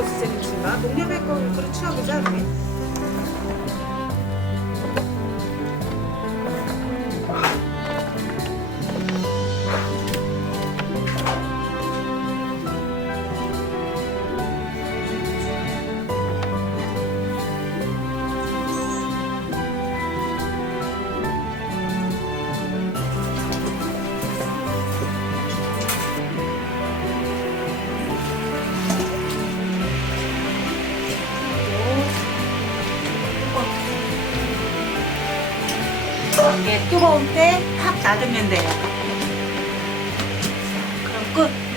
거 쓰자는 친가 농협의 거 그렇지 하고자 이게 뜨거운 때팍 놔두면 돼요. 그럼 끝.